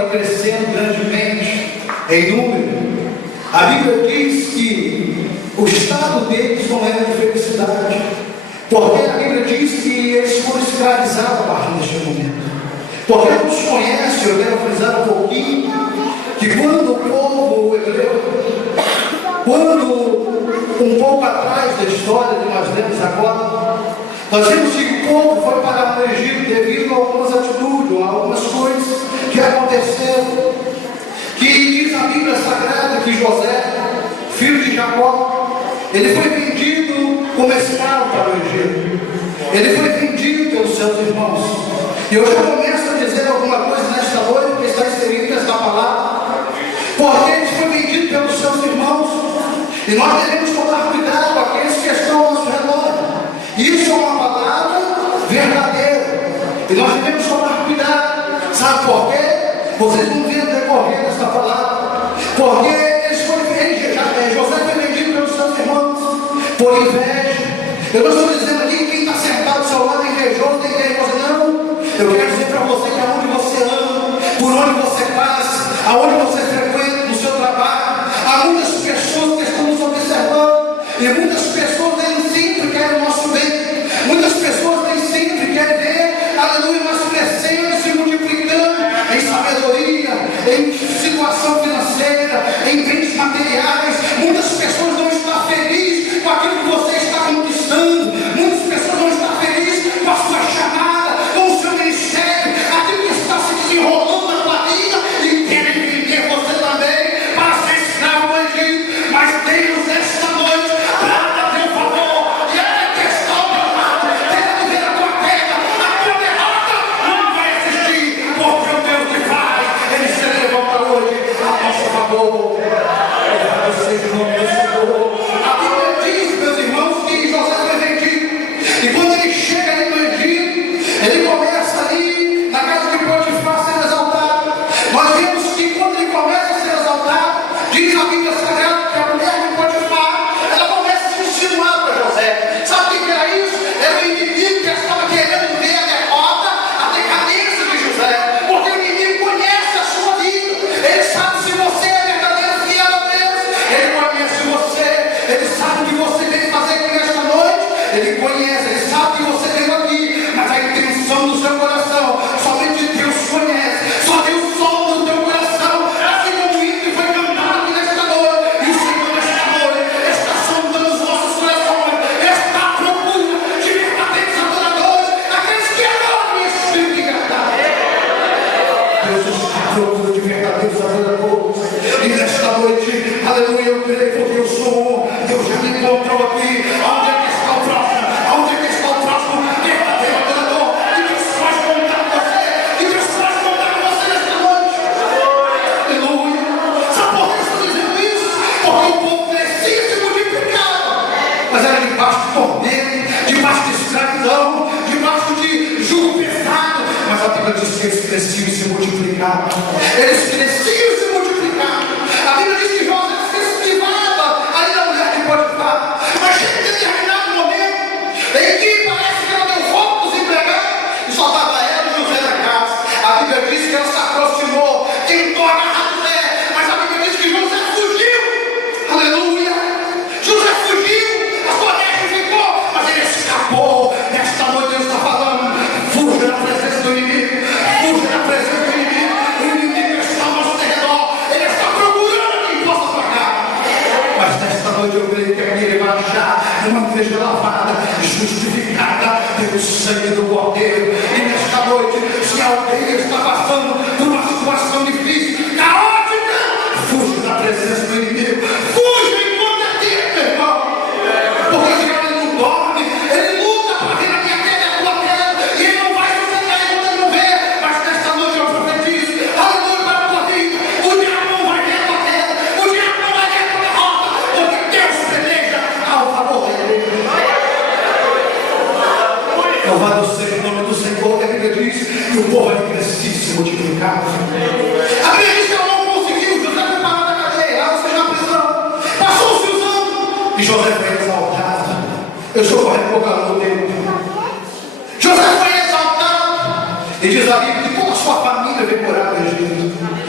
ali crescendo grandemente em número. A Bíblia diz que o estado deles não era de felicidade, porque a Bíblia diz que eles foram escravizados a partir deste momento. Porque nos conhece, eu quero frisar um pouquinho, que quando o povo hebreu, quando um pouco atrás da história que nós lemos agora, nós vemos que o povo foi para o Egito devido a algumas atitudes, a algumas coisas que aconteceram, que diz a Bíblia Sagrada que José, filho de Jacó, ele foi vendido como escravo para o Egito. Ele foi vendido pelos seus irmãos. E eu já começo a dizer alguma coisa nesta noite, que está inserido nesta palavra, porque ele foi vendido pelos seus irmãos. E nós devemos tomar cuidado com aqueles que estão ao nosso redor. Isso é uma palavra verdadeira. E nós devemos tomar cuidado. Sabe por quê? Vocês não viram decorrer desta palavra. Porque José foi vendido pelos seus irmãos por inveja. Eu não estou dizendo aqui que quem está sentado ao seu lado é invejoso, tem invejoso, não. Eu quero dizer para você que aonde você anda, por onde você passa, aonde você frequenta, no seu trabalho, há muitas pessoas que estão nos observando, e muitas pessoas nem sempre querem o nosso bem, muitas pessoas nem sempre querem ver, aleluia, nós crescendo e se multiplicando em sabedoria, em situação financeira, em bens materiais. Muitas pessoas não estão felizes com aquilo que você está conquistando, muitas pessoas não estão felizes com a sua chamada, com o seu ministério, aquilo que está se desenrolando na tua vida, e querem vender você também para ser escravo do Egito. Mas Deus, esta noite, trata teu favor, e é questão de fato, querendo ver a tua queda, a tua derrota não vai existir, porque o Deus que faz, ele se levanta hoje a nosso favor. A Bíblia diz, meus irmãos, que José foi vendido, e quando ele chega ali no Egito, ele começa ali na casa de Potifar a ser exaltado. Nós vemos que quando ele começa a ser exaltado, diz a Bíblia Sagrada que a mulher de Potifar, ela começa a se insinuar para José. Sabe o que era isso? Era o inimigo que estava querendo ver a derrota, a decadência de José, porque o inimigo conhece a sua vida, ele sabe se você é verdadeiro fiel a Deus, ele conhece você, ele sabe o que você vem fazer aqui nesta noite, ele conhece, ele sabe que você veio aqui, mas a intenção do seu coração, somente Deus conhece, só Deus sonda no teu coração, assim como o hino que foi cantado aqui nesta noite, e o Senhor nesta noite está sondando os nossos corações, está à procura de verdadeiros adoradores, aqueles que adoram em espírito e verdade. Deus está à procura de verdadeiros adoradores, e nesta noite, aleluia, eu creio porque eu sou, Deus já me encontrou aqui. Onde é que está o próximo? Onde é que está o próximo verdadeiro adorador? Que Deus faz contar com você, que Deus faz contar com você nesta noite. Aleluia. Sabe por que eu estou dizendo isso? Porque o povo crescia se multiplicava, mas era debaixo de tormento, debaixo de escravidão, debaixo de jugo pesado. Mas a Bíblia diz que eles cresciam e se multiplicavam. Eles cresciam e se multiplicavam. A Bíblia diz que José se esquivava ali na mulher de Potifar. Mas chega em determinado momento em que parece que ela deu fogo dos empregados e só estava ela e José na casa. A Bíblia diz que ela se aproximou, tentou agarrar José, mas a Bíblia diz que José fugiu. Aleluia! José fugiu, a sua terra ficou, mas ele escapou. Nesta noite Deus está falando: fuja da presença do inimigo, fuja da presença do inimigo. O inimigo está ao nosso redor, ele está procurando quem possa pagar. Mas nesta noite eu creio que aqui ele vai achar uma igreja lavada, justificada pelo sangue do Cordeiro. E nesta noite, se alguém está passando por uma situação difícil, caótica, fuja da presença do inimigo, fuja enquanto é tempo, meu irmão. Porque se ele não dorme, ele luta para vir aqui aquele a tua queda, e ele não vai sossegar enquanto ele não vê. Mas nesta noite eu profetizo, aleluia, para a tua vida, o diabo não vai ver a tua queda, o diabo não vai ver a tua derrota, porque Deus peleja ao favor dele. Louvado seja o nome do Senhor. A Bíblia diz que o povo ali crescia e se multiplicava. A Bíblia diz que ela não conseguiu, José foi parar na cadeia, ela seja na prisão. Passou-se os anos e José foi exaltado. Eu estou correndo por causa do tempo. José foi exaltado, e diz a Bíblia que toda a sua família veio morar no Egito.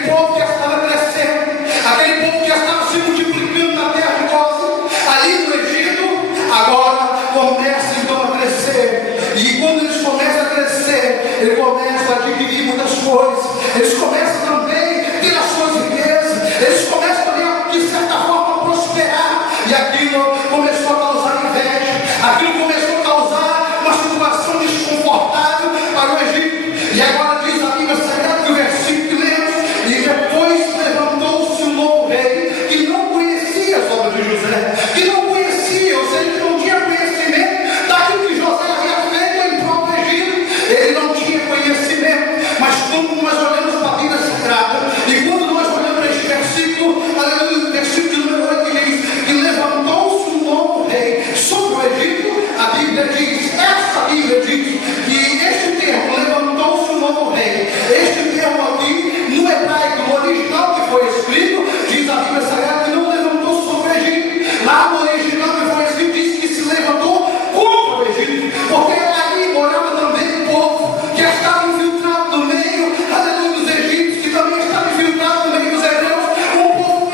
aquele povo que já estava crescendo, aquele povo que já estava se multiplicando na terra de Gósen, ali no Egito, agora começa então a crescer. E quando eles começam a crescer, eles começam a adquirir muitas coisas, eles começam também a ter as suas riquezas, eles começam também a, de certa forma, a prosperar. E aquilo começou a causar inveja, aquilo começou a causar uma situação desconfortável para o Egito. E agora diz a Bíblia Sagrada que o versículo que lemos: e depois levantou-se um novo rei que não conhecia as obras de José, que não conhecia, ou seja, que não tinha conhecimento daquilo que José havia feito em próprio Egito. Ele não tinha conhecimento. Mas quando nós olhamos para a Bíblia Sagrada, e quando nós olhamos para este versículo, aleluia, versículo número 8, que diz que levantou-se um novo rei sobre o Egito, a Bíblia diz, essa Bíblia diz que este termo, levantou-se um novo rei, este termo aqui, no hebraico, no original que foi escrito, diz a Bíblia Sagrada que não levantou-se sobre o Egito. Lá no original que foi escrito, diz que se levantou contra o Egito, porque ali morava também um povo que estava infiltrado no meio, aleluia, dos egípcios, que também estava infiltrado no meio dos hebreus, um povo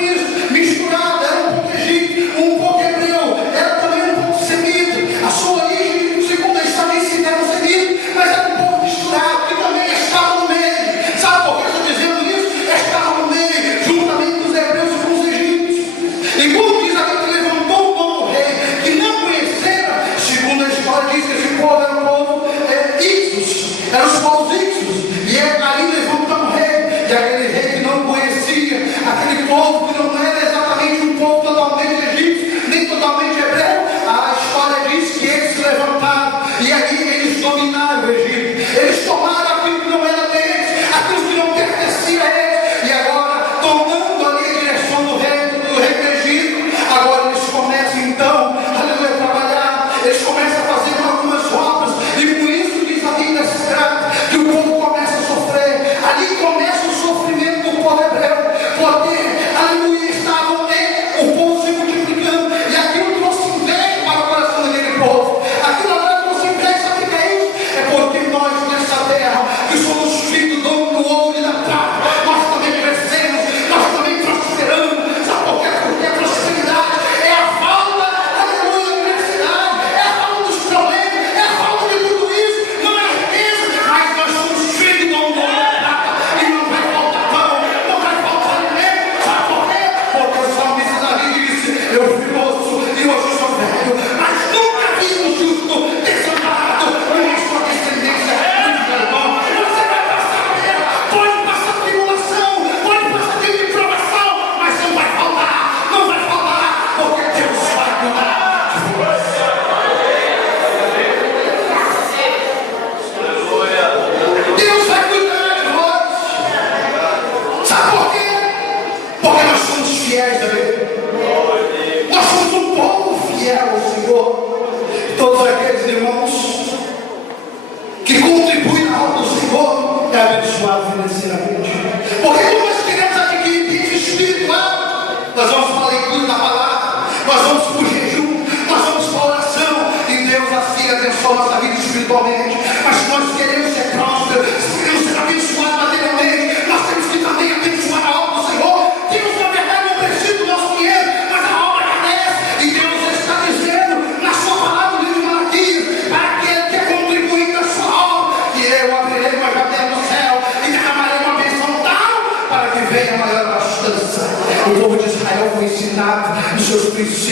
misturado, era um pouco egípcio, um pouco hebreu, era também um pouco semita. A sua origem, segundo eles também se deram semita, mas era um povo misturado, que também estava no meio. Sabe por que eu estou dizendo isso? Estava no meio, juntamente com os hebreus e com os egípcios. E quando diz aqui que levantou um novo rei, que não conheceram, segundo a história diz que esse povo era um povo íxos, eram os povos íxos, e ali levantou um rei, e aquele rei que não conhecia, aquele povo que não era exatamente um povo totalmente egípcio, nem totalmente hebreu, a história diz que eles se levantaram, e ali eles dominaram o Egito, eles tomaram aquilo que não era deles, aquilo que não pertencia a eles, e agora, tomando ali a direção do rei do Egito, agora eles começam então, aleluia, a trabalhar, eles começam a fazer algumas obras, e com isso diz a Bíblia Sagrada que o povo começa a sofrer. Ali começa o sofrimento do povo hebreu, porque, aleluia, estavam o povo se multiplicando, e aquilo trouxe inveja para o coração daquele povo. Aquilo agora trouxe inveja, sabe o que é isso? É porque nós nessa terra, que somos filhos do ouro e da prata, nós também crescemos, nós também prosperamos. Sabe por quê? Porque a prosperidade é a falta, aleluia, da diversidade, é a falta dos problemas, é a falta de tudo isso, não é riqueza, mas nós somos filhos do ouro e da prata, e não vai faltar pão, não vai faltar alimento. Sabe por quê? Porque o salmista Davi disse: eu fui moço e hoje sou velho, mas nunca vi um justo desamparado, nem a sua descendência muito bom. Você vai passar guerra, pode passar tribulação, pode passar tempo de provação, mas não vai faltar, porque Deus vai cuidar de você. Deus vai cuidar de nós. Sabe por quê? Porque nós somos fiéis a Ele. Nós somos um povo fiel ao Senhor. Todos aqueles irmãos que contribuem na obra do Senhor é abençoado financeiramente. Porque quando nós queremos adquirir bens espirituais, nós vamos para a leitura da palavra, nós vamos para o jejum, nós vamos para a oração, e Deus assim abençoa a nossa vida espiritualmente. Mas se nós queremos ser prósperos, se queremos ser abençoados materialmente, nós temos que também abençoar a obra do Senhor. Deus, na verdade, não precisa do nosso dinheiro, mas a obra agradece. E Deus está dizendo na sua palavra, no livro de Malaquias, para aquele que quer contribuir na sua obra, que eu abrirei uma janela no céu e derramarei uma bênção tal para que venha maior abastança. O povo de Israel foi ensinado nos seus princípios.